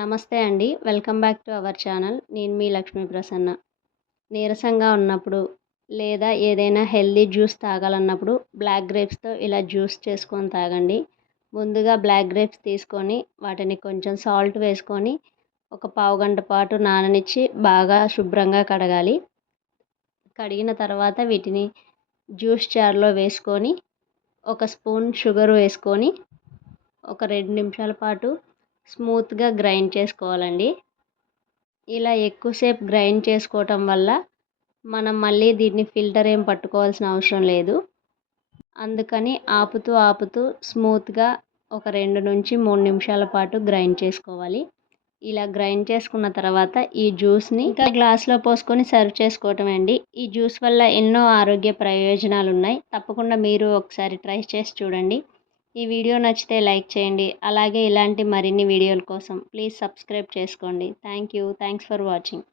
నమస్తే అండి. Welcome back to our channel. నేను మీ లక్ష్మీ ప్రసన్న. నీరసంగా ఉన్నప్పుడు లేదా ఏదైనా హెల్దీ జ్యూస్ తాగాలన్నప్పుడు బ్లాక్ గ్రేప్స్తో ఇలా జ్యూస్ చేసుకొని తాగండి. ముందుగా బ్లాక్ గ్రేప్స్ తీసుకొని వాటిని కొంచెం సాల్ట్ వేసుకొని ఒక పావు గంట పాటు నాననిచ్చి బాగా శుభ్రంగా కడగాలి. కడిగిన తర్వాత వీటిని జ్యూస్ జార్లో వేసుకొని ఒక స్పూన్ షుగర్ వేసుకొని ఒక రెండు నిమిషాల పాటు స్మూత్గా గ్రైండ్ చేసుకోవాలండి. ఇలా ఎక్కువసేపు గ్రైండ్ చేసుకోవటం వల్ల మనం మళ్ళీ దీన్ని ఫిల్టర్ ఏం పట్టుకోవాల్సిన అవసరం లేదు. అందుకని ఆపుతూ ఆపుతూ స్మూత్గా ఒక రెండు నుంచి మూడు నిమిషాల పాటు గ్రైండ్ చేసుకోవాలి. ఇలా గ్రైండ్ చేసుకున్న తర్వాత ఈ జ్యూస్ని ఇంకా గ్లాస్లో పోసుకొని సర్వ్ చేసుకోవటం అండి. ఈ జ్యూస్ వల్ల ఎన్నో ఆరోగ్య ప్రయోజనాలు ఉన్నాయి తప్పకుండా మీరు ఒకసారి ట్రై చేసి చూడండి. ఈ వీడియో నచ్చితే లైక్ చేయండి. అలాగే ఇలాంటి మరిన్ని వీడియోల కోసం ప్లీజ్ సబ్స్క్రైబ్ చేసుకోండి. Thank you thanks for watching.